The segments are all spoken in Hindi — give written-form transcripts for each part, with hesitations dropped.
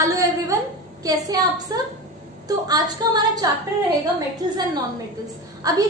हेलो एवरीवन, कैसे हैं आप सब। तो आज का हमारा चैप्टर रहेगा मेटल्स एंड नॉन मेटल्स। अब ये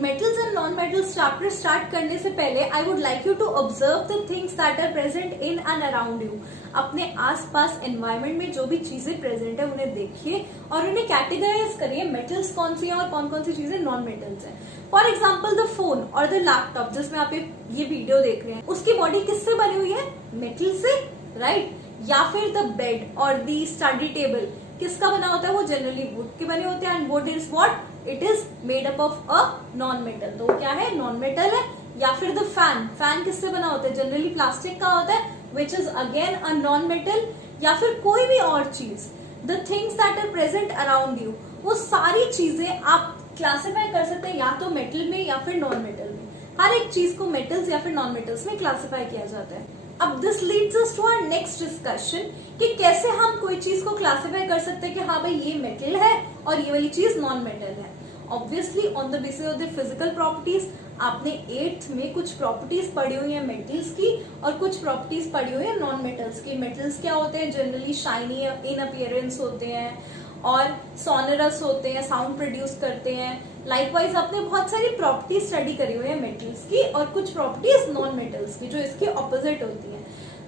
metals and non metals chapter start करने से पहले I would like you to observe the things that are present in and around you. अपने आसपास एनवायरमेंट में जो भी चीजें प्रेजेंट है उन्हें देखिए और उन्हें कैटेगराइज करिए, मेटल्स कौन सी है और कौन कौन सी चीजें नॉन मेटल्स है। फॉर एग्जाम्पल द फोन और द लैपटॉप जिसमें आप ये वीडियो देख रहे हैं, उसकी बॉडी किससे बनी हुई है? मेटल से, राइट। या फिर द बेड और द स्टडी टेबल किसका बना होता है? वो जनरली वुड के बने होते हैं। And would is what? It is made up of a non metal. तो क्या है? नॉन मेटल है। या फिर द फैन, फैन किससे बना होता है? जनरली प्लास्टिक का होता है, which is again a non metal. या फिर कोई भी और चीज, the things that are present around you, वो सारी चीजें आप क्लासिफाई कर सकते हैं या तो मेटल में या फिर नॉन मेटल में। हर एक चीज को मेटल्स या फिर नॉन मेटल्स में क्लासिफाई किया जाता है। अब this leads us to our next discussion कि कैसे हम कोई चीज को क्लासिफाई कर सकते हैं कि हाँ भाई ये मेटल है और ये वाली चीज नॉन मेटल है। Obviously on the basis of the physical properties. आपने 8th में कुछ प्रॉपर्टीज पढ़ी हुई है मेटल्स की और कुछ प्रॉपर्टीज पढ़ी हुई है नॉन मेटल्स की। मेटल्स क्या होते हैं? जनरली शाइनी इन अपीयरेंस होते हैं और सोनरस होते हैं, साउंड प्रोड्यूस करते हैं। लाइकवाइज आपने बहुत सारी प्रॉपर्टीज स्टडी करी हुई है मेटल्स की और कुछ प्रॉपर्टीज नॉन मेटल्स की जो इसके ऑपोजिट होती हैं।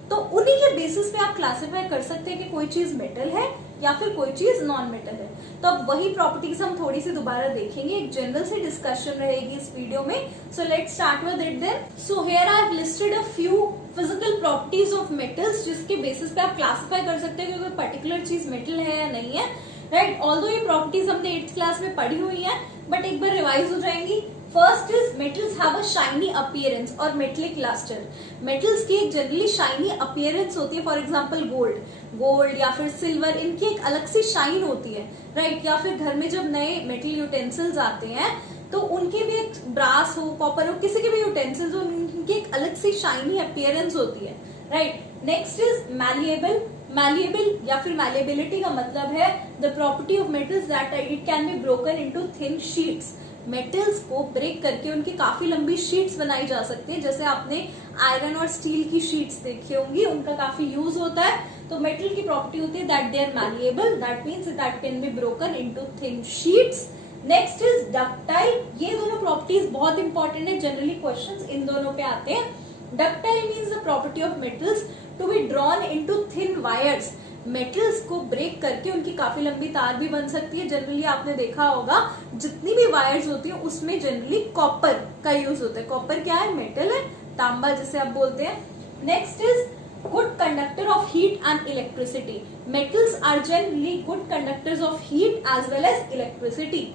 तो उन्हीं के बेसिस पे आप क्लासिफाई कर सकते हैं कि कोई चीज मेटल है या फिर कोई चीज नॉन मेटल है। तो अब वही प्रॉपर्टीज हम थोड़ी सी दोबारा देखेंगे, एक जनरल सी डिस्कशन रहेगी इस वीडियो में। So let's start with it then. So here I have listed a few physical properties of metals जिसके बेसिस पे आप क्लासिफाई कर सकते हैं कि कोई पर्टिकुलर चीज मेटल है या नहीं है, राइट। ऑल्दो ये प्रॉपर्टीज हमने 8th क्लास में पढ़ी हुई है बट एक बार रिवाइज हो जाएंगी। First is metals have a shiny appearance और मेटलिक लस्टर। मेटल्स की एक जनरली शाइनी अपीयरेंस होती है। फॉर एग्जांपल गोल्ड या फिर सिल्वर, इनकी एक अलग सी शाइन होती है, राइट। या फिर घर में जब नए मेटल यूटेंसिल्स आते हैं तो उनके भी एक ब्रास हो, कॉपर हो, किसी के भी यूटेंसिल्स हो, उनकी एक अलग सी शाइनी अपीयरेंस होती है, right. Next is malleable. Malleable या फिर मैलिएबिलिटी का मतलब है the property of metals that it can be broken into thin sheets. Metals को ब्रेक करके उनकी काफी लंबी शीट्स बनाई जा सकती है। जैसे आपने आयरन और स्टील की शीट्स देखी होंगी, उनका काफी यूज होता है। तो मेटल की प्रॉपर्टी होती है that they are malleable, that means that can be broken into thin sheets. Next is ductile. ये दोनों प्रॉपर्टीज बहुत इंपॉर्टेंट है, जनरली क्वेश्चंस इन दोनों पे आते हैं। Ductile means the property of metals to be drawn into thin wires. Metals को ब्रेक करके उनकी काफी लंबी तार भी बन सकती है। जनरली आपने देखा होगा जितनी भी वायर्स होती है उसमें जनरली कॉपर का यूज होता है। कॉपर क्या है? मेटल है, तांबा जिसे आप बोलते हैं। Next is good conductor of heat and electricity. Metals are generally good conductors of heat as well as electricity.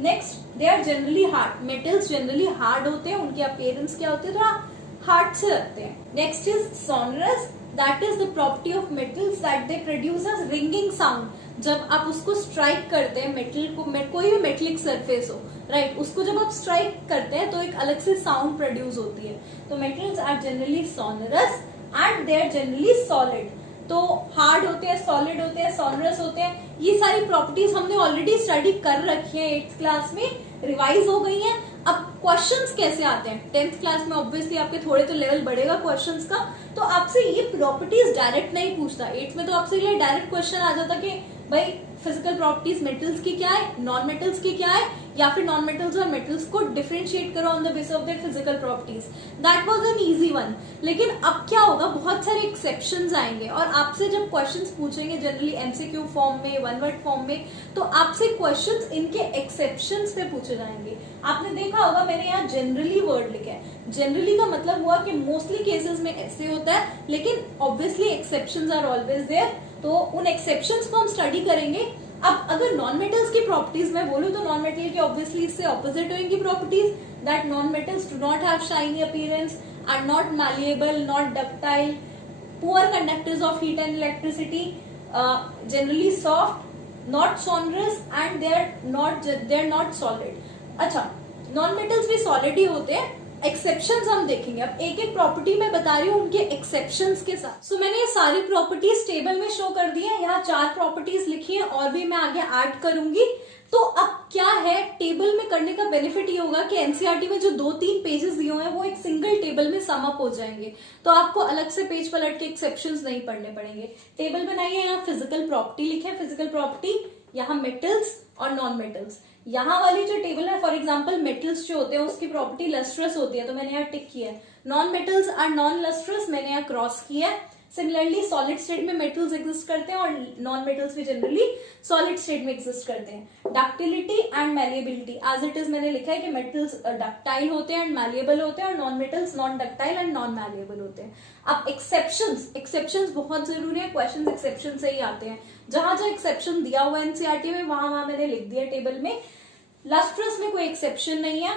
Next, they are generally hard. Metals generally hard होते हैं, उनकी अपीयरेंस क्या होती है? थोड़ा हार्ड से रखते हैं। Next is sonorous, that is the property of metals that they produce a ringing sound. जब आप उसको स्ट्राइक करते हैं मेटल को, कोई भी मेटलिक सरफेस हो, राइट, उसको जब आप स्ट्राइक करते हैं तो एक अलग से साउंड प्रोड्यूस होती है। तो metals are generally sonorous and they are generally solid. तो हार्ड होते हैं, सॉलिड होते हैं, सोनरस होते हैं। ये सारी प्रॉपर्टीज हमने ऑलरेडी स्टडी कर रखी है 8th क्लास में, रिवाइज हो गई हैं। अब क्वेश्चंस कैसे आते हैं? 10th क्लास में ऑब्वियसली आपके थोड़े तो लेवल बढ़ेगा क्वेश्चंस का, तो आपसे ये प्रॉपर्टीज डायरेक्ट नहीं पूछता। 8th में तो आपसे ये डायरेक्ट क्वेश्चन आ जाता कि भाई फिजिकल प्रॉपर्टीज मेटल्स की क्या है, नॉन मेटल्स की क्या है, या फिर नॉन मेटल्स और मेटल्स को डिफरेंशिएट करो on the basis of their physical properties. That was an easy one. लेकिन अब क्या होगा, बहुत सारे एक्सेप्शंस आएंगे और आपसे जब क्वेश्चंस पूछेंगे जनरली एमसीक्यू फॉर्म में, वन वर्ड फॉर्म में, तो आपसे क्वेश्चंस इनके एक्सेप्शंस पे पूछे जाएंगे। आपने देखा होगा मैंने यहाँ जनरली वर्ड लिखा है। जनरली का मतलब हुआ कि मोस्टली केसेस में ऐसे होता है, लेकिन obviously exceptions are always there. तो उन एक्सेप्शंस को हम स्टडी करेंगे। अब अगर नॉन मेटल्स की प्रॉपर्टीज मैं बोलूं तो नॉन मेटल की ऑब्वियसली इससे ऑपोजिट होंगी properties, that non metals do not have shiny appearance, are not malleable, not ductile, poor conductors of heat and electricity, generally soft, not sonorous and they are not solid. अच्छा, नॉन मेटल्स भी सॉलिड ही होते हैं। एक्सेप्शंस हम देखेंगे। अब एक एक प्रॉपर्टी मैं बता रही हूँ उनके एक्सेप्शंस के साथ। सो मैंने ये सारी प्रॉपर्टीज टेबल में शो कर दी है। यहाँ 4 प्रॉपर्टीज लिखी है और भी मैं आगे ऐड करूंगी। तो अब क्या है, टेबल में करने का बेनिफिट ये होगा कि एनसीईआरटी में जो 2-3 पेजेस दिए हुए हैं वो एक सिंगल टेबल में सम अप हो जाएंगे, तो आपको अलग से पेज पलट के एक्सेप्शंस नहीं पढ़ने पड़ेंगे। टेबल बनाइए, यहाँ फिजिकल प्रॉपर्टी लिखे, फिजिकल प्रॉपर्टी, यहाँ मेटल्स और नॉन मेटल्स। यहाँ वाली जो टेबल है, फॉर एग्जांपल मेटल्स जो होते हैं उसकी प्रॉपर्टी लस्ट्रस होती है, तो मैंने यहाँ टिक किया है। Non metals are non lustrous, मैंने यहाँ क्रॉस किया है। सिमिलरली सॉलिड स्टेट में मेटल्स एग्जिस्ट करते हैं और नॉन मेटल्स भी जनरली सॉलिड स्टेट में एग्जिस्ट करते हैं। Ductility and malleability as it is मैंने लिखा है कि मेटल्स डक्टाइल होते हैं एंड मैलिएबल होते हैं और non metals non ductile and non malleable होते हैं। अब एक्सेप्शंस बहुत जरूरी है, क्वेश्चन एक्सेप्शन से ही आते हैं। जहां जहां एक्सेप्शन दिया हुआ है एनसीईआरटी में वहां मैंने लिख दिया टेबल में। लस्ट्रस में कोई एक्सेप्शन नहीं है।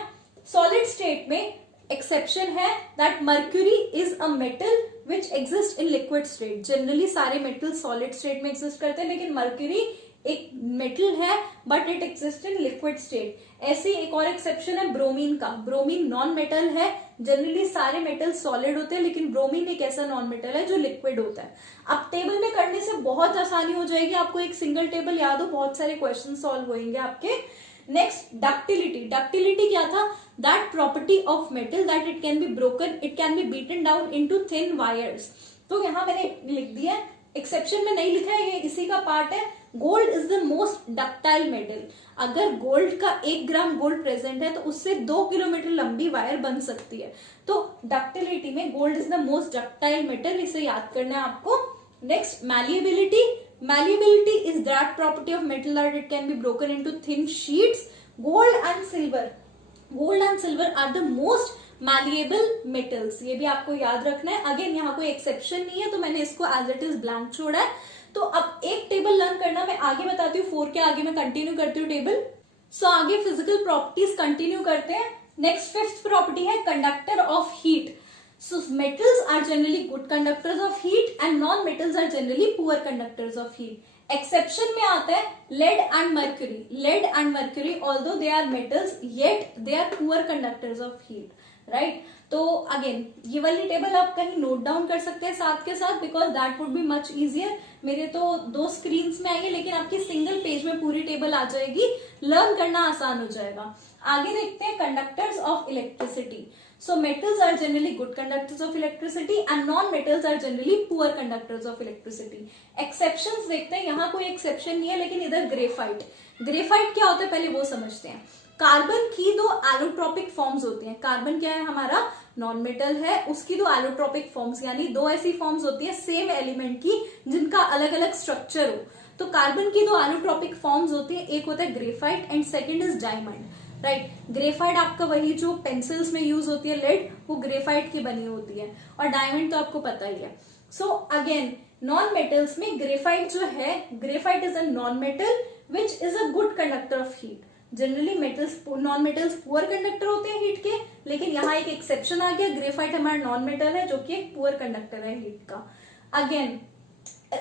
सॉलिड स्टेट में एक्सेप्शन है that mercury is a metal which exist in liquid state. Generally सारे मेटल सॉलिड स्टेट में एग्जिस्ट करते हैं, लेकिन मर्क्यूरी एक मेटल है but it exist in liquid state. ऐसी एक और एक्सेप्शन है ब्रोमीन का। ब्रोमीन नॉन मेटल है, जनरली सारे मेटल सॉलिड होते हैं, लेकिन ब्रोमीन एक ऐसा नॉन मेटल है जो लिक्विड होता है। अब टेबल में करने से बहुत आसानी हो जाएगी, आपको एक सिंगल टेबल याद हो, बहुत सारे क्वेश्चन सॉल्व होंगे आपके। Next ductility. डक्टिलिटी क्या था, that property of metal that it can be broken, it can be beaten down into thin wires. तो यहां मैंने लिख दिया, एक्सेप्शन में नहीं लिखा है, ये इसी का पार्ट है। Gold is the most ductile metal. अगर गोल्ड का 1 ग्राम गोल्ड प्रेजेंट है तो उससे 2 किलोमीटर लंबी वायर बन सकती है। तो डक्टिलिटी में gold is the most ductile metal, इसे याद करना है आपको। Next malleability. Malleability is that property of metal that it can be broken into thin sheets. Gold and silver are the most malleable metals. ये भी आपको याद रखना है। अगेन यहाँ कोई एक्सेप्शन नहीं है तो मैंने इसको एज इट इज ब्लैंक छोड़ा है। तो अब एक टेबल लर्न करना मैं आगे बताती हूँ, 4 के आगे मैं कंटिन्यू करती हूँ टेबल। सो आगे फिजिकल प्रॉपर्टीज कंटिन्यू करते हैं। नेक्स्ट 5th प्रॉपर्टी है conductor of heat. So metals are generally good conductors of heat and non-metals are generally poor conductors of heat. Exception में आता है lead and mercury. Lead and mercury, although they are metals, yet they are poor conductors of heat. Right? तो अगेन ये वाली टेबल आप कहीं नोट डाउन कर सकते हैं साथ के साथ, because that would be much easier. मेरे तो 2 स्क्रीन्स में आएंगे, लेकिन आपकी सिंगल पेज में पूरी टेबल आ जाएगी, लर्न करना आसान हो जाएगा। आगे देखते हैं conductors of electricity. So metals are generally good conductors of electricity and non-metals are generally poor conductors of electricity. Exceptions देखते हैं, यहाँ कोई एक्सेप्शन नहीं है, लेकिन इधर ग्रेफाइट। ग्रेफाइट क्या होता है पहले वो समझते हैं। कार्बन की 2 एलोट्रोपिक फॉर्म्स होती हैं। कार्बन क्या है, हमारा नॉन मेटल है, उसकी 2 एलोट्रोपिक फॉर्म्स, यानी 2 ऐसी फॉर्म्स होती है सेम एलिमेंट की जिनका अलग अलग स्ट्रक्चर हो। तो कार्बन की 2 एलोट्रोपिक फॉर्म्स होती है, एक होता है graphite and second is diamond. Right, graphite आपका वही जो पेंसिल्स में यूज होती है लेड, वो ग्रेफाइट की बनी होती है, और डायमंड तो आपको पता ही है। सो अगेन नॉन मेटल्स में ग्रेफाइट जो है, graphite is a non metal which is a good conductor of heat. Generally metals, non metals poor conductor होते हैं हीट के, लेकिन यहाँ एक एक्सेप्शन आ गया, ग्रेफाइट हमारा नॉन मेटल है जो कि एक पुअर कंडक्टर है हीट का। अगेन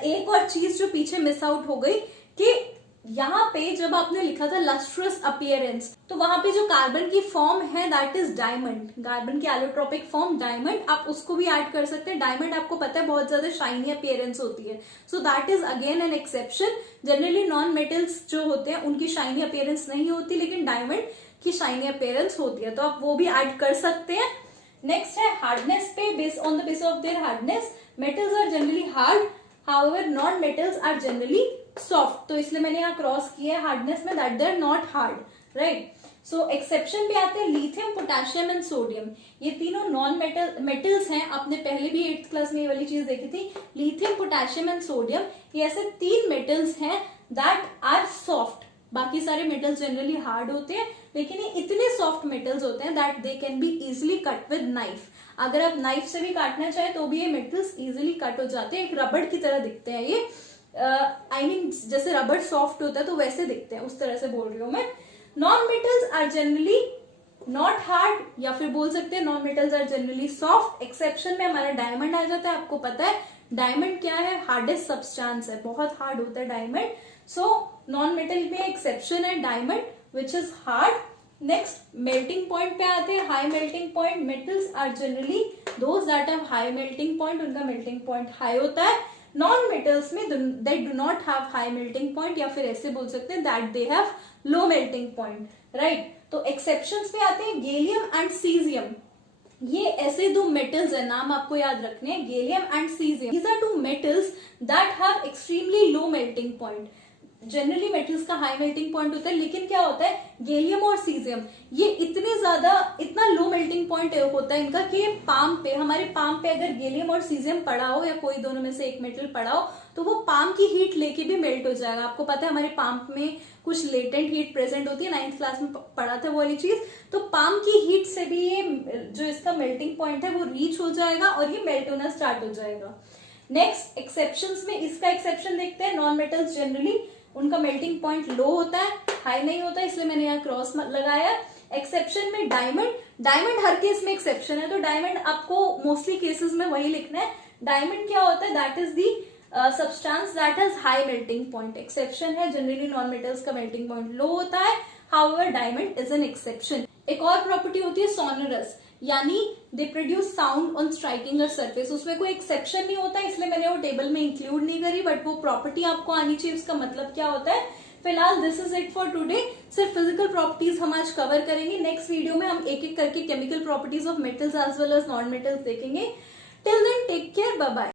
एक और चीज जो पीछे मिस आउट हो गई कि यहाँ पे जब आपने लिखा था लस्ट्रस अपीयरेंस, तो वहां पे जो कार्बन की फॉर्म है दैट इज डायमंड। कार्बन की एलोट्रोपिक फॉर्म डायमंड, आप उसको भी ऐड कर सकते हैं। डायमंड आपको पता है बहुत ज्यादा शाइनी अपीयरेंस होती है, so that is again an exception. Generally non metals जो होते हैं उनकी शाइनी अपीयरेंस नहीं होती, लेकिन डायमंड की शाइनी अपीयरेंस होती है, तो आप वो भी ऐड कर सकते हैं। नेक्स्ट है हार्डनेस पे, based on the base of their hardness metals are generally hard, however non metals are generally soft. तो इसलिए मैंने यहाँ क्रॉस किया है हार्डनेस में, that they are not hard. Right, so exception पे आते हैं लिथियम, पोटेशियम एंड सोडियम। ये तीनों नॉन मेटल्स हैं। आपने पहले भी 8th क्लास में ये वाली चीज देखी थी। लिथियम, पोटेशियम एंड सोडियम, ये ऐसे 3 मेटल्स हैं दैट आर सॉफ्ट। बाकी सारे मेटल्स जनरली हार्ड होते हैं, लेकिन ये इतने सॉफ्ट मेटल्स होते हैं that they can be easily cut with knife. अगर आप नाइफ से भी काटना चाहे तो भी ये मेटल्स इजिली कट हो जाते हैं, एक रबड़ की तरह दिखते हैं ये। I mean, जैसे रबड़ सॉफ्ट होता है तो वैसे दिखते हैं, उस तरह से बोल रही हूँ मैं। Non metals are generally not hard, या फिर बोल सकते हैं non metals are generally soft. Exception में हमारा डायमंड आ जाता है। आपको पता है डायमंड क्या है, हार्डेस्ट सब्सटेंस है, बहुत हार्ड होता है डायमंड। सो नॉन मेटल में एक्सेप्शन है diamond which is hard. Next melting point पे आते हैं, high melting point. Metals are generally those that have high melting point, उनका मेल्टिंग पॉइंट हाई होता है। नॉन मेटल्स में they do not have high melting point, या फिर ऐसे बोल सकते हैं that they have low melting point, right. तो एक्सेप्शंस में आते हैं गैलियम एंड सीजियम। ये ऐसे दो मेटल्स है, नाम आपको याद रखने हैं, gallium and caesium. These are two metals that have extremely low melting point. Generally metals का हाई मेल्टिंग पॉइंट होता है, लेकिन क्या होता है गैलियम और सीजियम ये इतना लो मेल्टिंग पॉइंट होता है इनका कि हमारे पाम पे अगर गैलियम और सीजियम पड़ा हो या कोई दोनों में से एक मेटल पड़ा हो तो वो पाम की हीट लेके भी मेल्ट हो जाएगा। आपको पता है हमारे पाम में कुछ लेटेंट हीट प्रेजेंट होती है, 9th क्लास में पढ़ा था वो वाली चीज। तो पाम की हीट से भी ये जो इसका मेल्टिंग पॉइंट है वो रीच हो जाएगा और ये मेल्ट होना स्टार्ट हो जाएगा। नेक्स्ट एक्सेप्शंस में इसका एक्सेप्शन देखते हैं। नॉन मेटल्स जनरली उनका मेल्टिंग पॉइंट लो होता है, हाई नहीं होता, इसलिए मैंने यहाँ क्रॉस लगाया। एक्सेप्शन में डायमंड हर केस में एक्सेप्शन है, तो डायमंड आपको मोस्टली केसेस में वही लिखना है। डायमंड क्या होता है, that is the substance that has high melting point. Exception है, जनरली नॉन मेटल्स का मेल्टिंग पॉइंट लो होता है, however diamond is an exception. एक और प्रॉपर्टी होती है सोनरस, यानी they produce sound on striking a surface. उसमें कोई एक्सेप्शन नहीं होता, इसलिए मैंने वो टेबल में इंक्लूड नहीं करी, बट वो प्रॉपर्टी आपको आनी चाहिए, उसका मतलब क्या होता है। फिलहाल this is it for today. सिर्फ फिजिकल प्रॉपर्टीज हम आज कवर करेंगे, नेक्स्ट वीडियो में हम एक एक करके chemical properties of metals as well as non metals देखेंगे। Till then take care, bye bye.